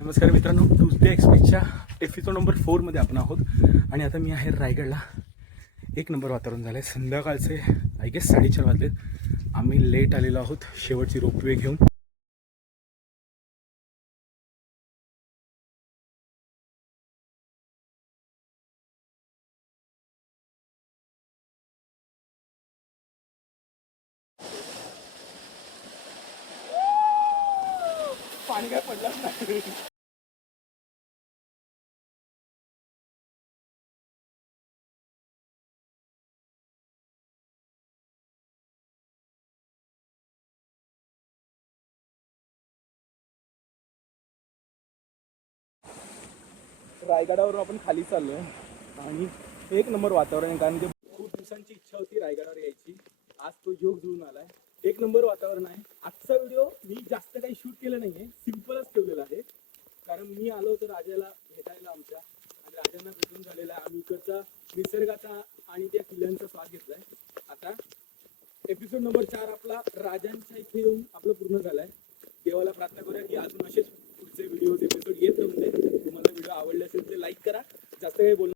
नमस्कार मित्रांनो, ट्यूजडे एक्सप्रेसच्या एपिसोड नंबर 4 मध्ये आपण आहोत आणि आता मी आहे रायगडला. एक नंबर वातावरण झालं आहे. संध्याकाळचे आय गेस 4:30 वाजलेत. आम्ही लेट आलेलो आहोत शेवटची रोपवे घेऊन. पाणी काय पडलंच नाही. रायगडावरून आपण खाली चाललोय आणि एक नंबर वातावरण आहे, कारण की खूप दिवसांची इच्छा होती रायगडावर यायची. आज तो योग जुळून आलाय. एक नंबर वातावरण आहे. आजचा व्हिडिओ मी जास्त काही शूट केलं नाहीये, सिम्पलच ठेवलेला आहे. कारण मी आलो होतो राजाला भेटायला आमच्या, आणि राजांना भेटून झालेला आहे. आम्ही इकडचा निसर्गाचा आणि त्या किल्ल्यांचा स्वाद घेतलाय. आता एपिसोड नंबर 4 आपला राजांच्या इथे येऊन आपलं पूर्ण झालाय. देवाला प्रार्थना करूया की अजून असेच पुढचे व्हिडिओ एपिसोड येत राहून दे. तुम्हाला व्हिडिओ आवडले असेल तर लाईक करा. जास्त काही बोल